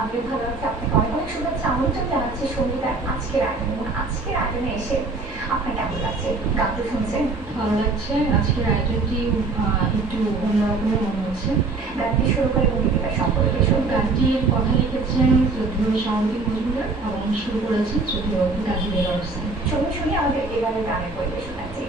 আমি ভালো আছি। আপনাকে অনেক অনেক শুভেচ্ছা আমন্ত্রণ জানাচ্ছি সঙ্গীতার আজকের আয়োজনে। আজকের আয়োজনে এসে আপনার কেমন লাগছে? গান তো শুনছেন, ভালো লাগছে। আজকের আয়োজনটি একটু অন্যরকমের মনে হচ্ছে। গানটি শুরু করে এবং গীতিকার সম্পর্কে শুনবেন। গানটির কথা লিখেছেন শ্রদ্ধেয় শাওনদীপ মজুমদার এবং শুরু করেছেন শ্রদ্ধেয় তাজুল হোসেন। শুনে শুনে আমাদের এবারের গানের পরিবেশনাটি।